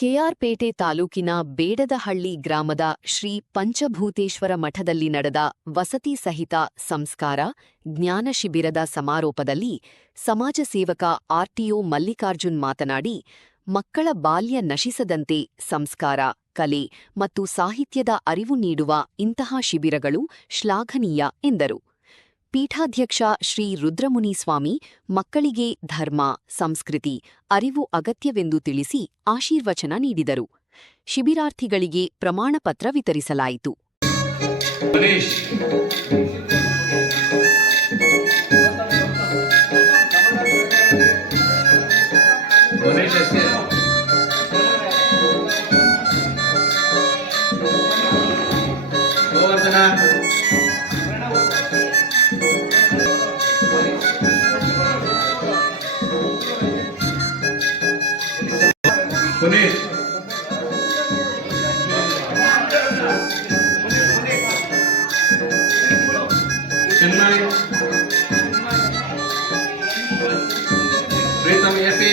ಕೆಆರ್ಪೇಟೆ ತಾಲೂಕಿನ ಬೇಡದಹಳ್ಳಿ ಗ್ರಾಮದ ಶ್ರೀ ಪಂಚಭೂತೇಶ್ವರ ಮಠದಲ್ಲಿ ನಡೆದ ವಸತಿ ಸಹಿತ ಸಂಸ್ಕಾರ ಜ್ಞಾನ ಶಿಬಿರದ ಸಮಾರೋಪದಲ್ಲಿ ಸಮಾಜ ಸೇವಕ ಆರ್ಟಿಒ ಮಲ್ಲಿಕಾರ್ಜುನ್ ಮಾತನಾಡಿ, ಮಕ್ಕಳ ಬಾಲ್ಯ ನಶಿಸದಂತೆ ಸಂಸ್ಕಾರ, ಕಲೆ ಮತ್ತು ಸಾಹಿತ್ಯದ ಅರಿವು ನೀಡುವ ಇಂತಹ ಶಿಬಿರಗಳು ಶ್ಲಾಘನೀಯ ಎಂದರು. ಪೀಠಾಧ್ಯಕ್ಷ ಶ್ರೀ ರುದ್ರಮುನಿಸ್ವಾಮಿ ಮಕ್ಕಳಿಗೆ ಧರ್ಮ, ಸಂಸ್ಕೃತಿ, ಅರಿವು ಅಗತ್ಯವೆಂದು ತಿಳಿಸಿ ಆಶೀರ್ವಚನ ನೀಡಿದರು. ಶಿಬಿರಾರ್ಥಿಗಳಿಗೆ ಪ್ರಮಾಣಪತ್ರ ವಿತರಿಸಲಾಯಿತು. प्रीतम एपी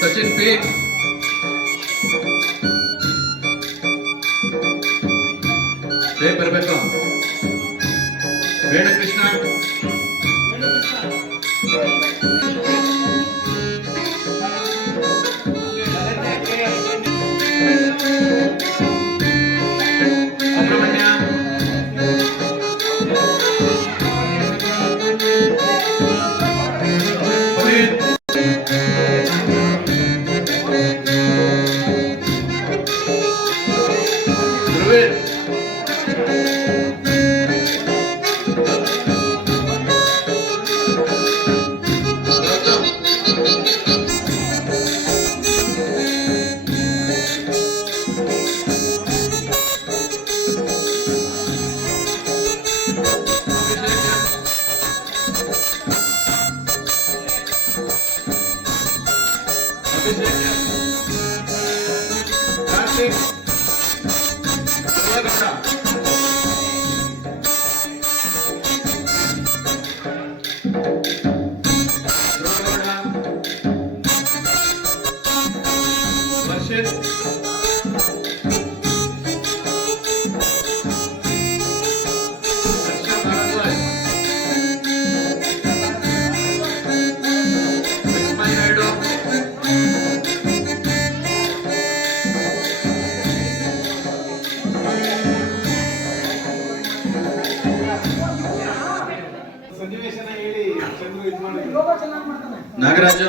सचिन पी बरबेको वेणकृष्ण ನಾಗರಾಜ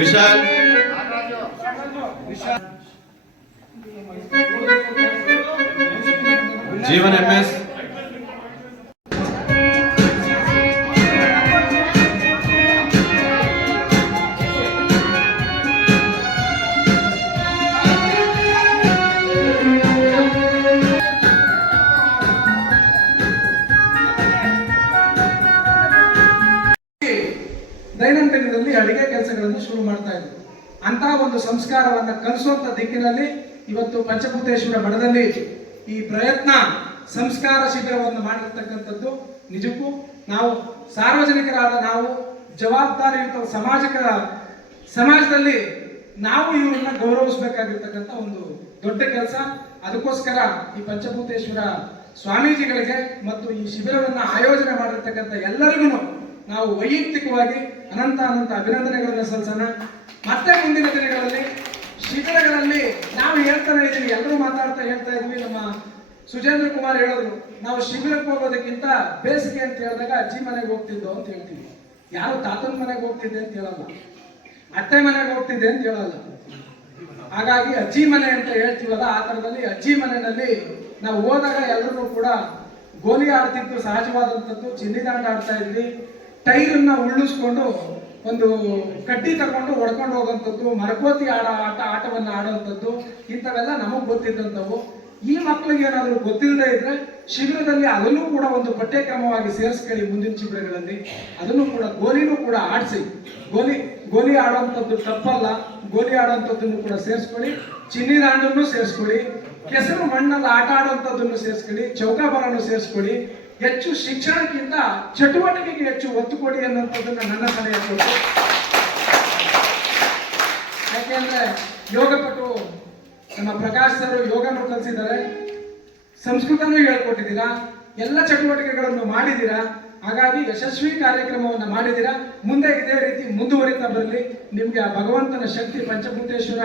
ವಿಶಾಲ್ ಜೀವನ್ ಎಂಎಸ್ ದೈನಂದಿನದಲ್ಲಿ ಅಡಿಗೆ ಕೆಲಸಗಳನ್ನು ಶುರು ಮಾಡ್ತಾ ಇದ್ರು. ಅಂತಹ ಒಂದು ಸಂಸ್ಕಾರವನ್ನು ಕಲಿಸುವಂತ ದಿಕ್ಕಿನಲ್ಲಿ ಇವತ್ತು ಪಂಚಭೂತೇಶ್ವರ ಮಠದಲ್ಲಿ ಈ ಪ್ರಯತ್ನ ಸಂಸ್ಕಾರ ಶಿಬಿರವನ್ನು ಮಾಡಿರ್ತಕ್ಕಂಥದ್ದು ನಿಜಕ್ಕೂ ನಾವು ಸಾರ್ವಜನಿಕರಾದ ನಾವು ಜವಾಬ್ದಾರಿಯುತ ಸಮಾಜದಲ್ಲಿ ನಾವು ಇವರನ್ನ ಗೌರವಿಸಬೇಕಾಗಿರ್ತಕ್ಕಂಥ ಒಂದು ದೊಡ್ಡ ಕೆಲಸ. ಅದಕ್ಕೋಸ್ಕರ ಈ ಪಂಚಭೂತೇಶ್ವರ ಸ್ವಾಮೀಜಿಗಳಿಗೆ ಮತ್ತು ಈ ಶಿಬಿರವನ್ನು ಆಯೋಜನೆ ಮಾಡಿರ್ತಕ್ಕಂಥ ಎಲ್ಲರಿಗೂ ನಾವು ವೈಯಕ್ತಿಕವಾಗಿ ಅನಂತ ಅಭಿನಂದನೆಗಳನ್ನು ಸಲ್ಲಿಸೋಣ. ಮತ್ತೆ ಮುಂದಿನ ದಿನಗಳಲ್ಲಿ ಶಿಬಿರಗಳಲ್ಲಿ ನಾವು ಹೇಳ್ತಾನೆ ಇದ್ದೀವಿ, ಎಲ್ಲರೂ ಮಾತಾಡ್ತಾ ಹೇಳ್ತಾ ಇದ್ವಿ. ನಮ್ಮ ಸುಜೇಂದ್ರ ಕುಮಾರ್ ಹೇಳಿದ್ರು, ನಾವು ಶಿಬಿರಕ್ಕೆ ಹೋಗೋದಕ್ಕಿಂತ ಬೇಸಿಗೆ ಅಂತ ಹೇಳಿದಾಗ ಅಜ್ಜಿ ಮನೆಗೆ ಹೋಗ್ತಿದ್ದೋ ಅಂತ ಹೇಳ್ತೀವಿ. ಯಾರು ತಾತನ ಮನೆಗೆ ಹೋಗ್ತಿದ್ದೆ ಅಂತ ಹೇಳಲ್ಲ, ಅತ್ತೆ ಮನೆಗೆ ಹೋಗ್ತಿದ್ದೆ ಅಂತ ಹೇಳಲ್ಲ. ಹಾಗಾಗಿ ಅಜ್ಜಿ ಮನೆ ಅಂತ ಹೇಳ್ತೀವಲ್ಲ, ಆ ಥರದಲ್ಲಿ ಅಜ್ಜಿ ಮನೆಯಲ್ಲಿ ನಾವು ಹೋದಾಗ ಎಲ್ಲರೂ ಕೂಡ ಗೋಲಿ ಆಡ್ತಿದ್ದು ಸಹಜವಾದಂಥದ್ದು. ಚಿನ್ನಿದಾಂಡ ಆಡ್ತಾ ಇದ್ವಿ, ಟೈರನ್ನ ಉಳ್ಳಿಸ್ಕೊಂಡು ಒಂದು ಕಡ್ಡಿ ತಗೊಂಡು ಹೊಡ್ಕೊಂಡು ಹೋಗುವಂಥದ್ದು, ಮರಕೋತಿ ಆಟವನ್ನು ಆಡುವಂಥದ್ದು, ಇಂಥವೆಲ್ಲ ನಮಗೆ ಗೊತ್ತಿದ್ದಂಥವು. ಈ ಮಕ್ಕಳಿಗೆ ಏನಾದರೂ ಗೊತ್ತಿಲ್ಲದೆ ಇದ್ರೆ ಶಿಬಿರದಲ್ಲಿ ಅದನ್ನು ಕೂಡ ಒಂದು ಪಠ್ಯಕ್ರಮವಾಗಿ ಸೇರಿಸ್ಕೊಳ್ಳಿ. ಮುಂದಿನ ಶಿಬಿರಗಳಲ್ಲಿ ಅದನ್ನು ಕೂಡ ಗೋಲಿನೂ ಕೂಡ ಆಡಿಸಿ. ಗೋಲಿ ಆಡುವಂಥದ್ದು ತಪ್ಪಲ್ಲ, ಗೋಲಿ ಆಡುವಂಥದ್ದನ್ನು ಕೂಡ ಸೇರಿಸ್ಕೊಳ್ಳಿ. ಚಿನ್ನಿ ದಾಂಡನ್ನು ಸೇರಿಸ್ಕೊಳ್ಳಿ, ಕೆಸರು ಮಣ್ಣಲ್ಲಿ ಆಟ ಆಡುವಂಥದ್ದನ್ನು ಸೇರಿಸ್ಕೊಳ್ಳಿ, ಚೌಕಾಬಾರನ್ನು ಸೇರಿಸ್ಕೊಳ್ಳಿ. ಹೆಚ್ಚು ಶಿಕ್ಷಣಕ್ಕಿಂತ ಚಟುವಟಿಕೆಗೆ ಹೆಚ್ಚು ಒತ್ತು ಕೊಡಿ ಅನ್ನುವಂಥದ್ದನ್ನ ನನ್ನ ಸಲಹೆ ಕೊಟ್ಟು. ಯಾಕೆಂದ್ರೆ ಯೋಗಪಟು ನಮ್ಮ ಪ್ರಕಾಶ್ ಸರ್ ಯೋಗನೂ ಕಲಿಸಿದ್ದಾರೆ, ಸಂಸ್ಕೃತನೂ ಹೇಳ್ಕೊಟ್ಟಿದ್ದೀರಾ, ಎಲ್ಲ ಚಟುವಟಿಕೆಗಳನ್ನು ಮಾಡಿದ್ದೀರಾ. ಹಾಗಾಗಿ ಯಶಸ್ವಿ ಕಾರ್ಯಕ್ರಮವನ್ನು ಮಾಡಿದ್ದೀರಾ. ಮುಂದೆ ಇದೇ ರೀತಿ ಮುಂದುವರಿತಾ ಬರಲಿ. ನಿಮ್ಗೆ ಆ ಭಗವಂತನ ಶಕ್ತಿ ಪಂಚಭೂತೇಶ್ವರ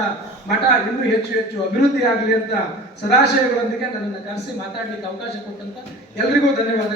ಮಠ ಇನ್ನೂ ಹೆಚ್ಚು ಹೆಚ್ಚು ಅಭಿವೃದ್ಧಿ ಆಗಲಿ ಅಂತ ಸದಾಶಯಗಳೊಂದಿಗೆ ನನ್ನನ್ನು ಕರೆಸಿ ಮಾತಾಡ್ಲಿಕ್ಕೆ ಅವಕಾಶ ಕೊಟ್ಟಂತ ಎಲ್ರಿಗೂ ಧನ್ಯವಾದ.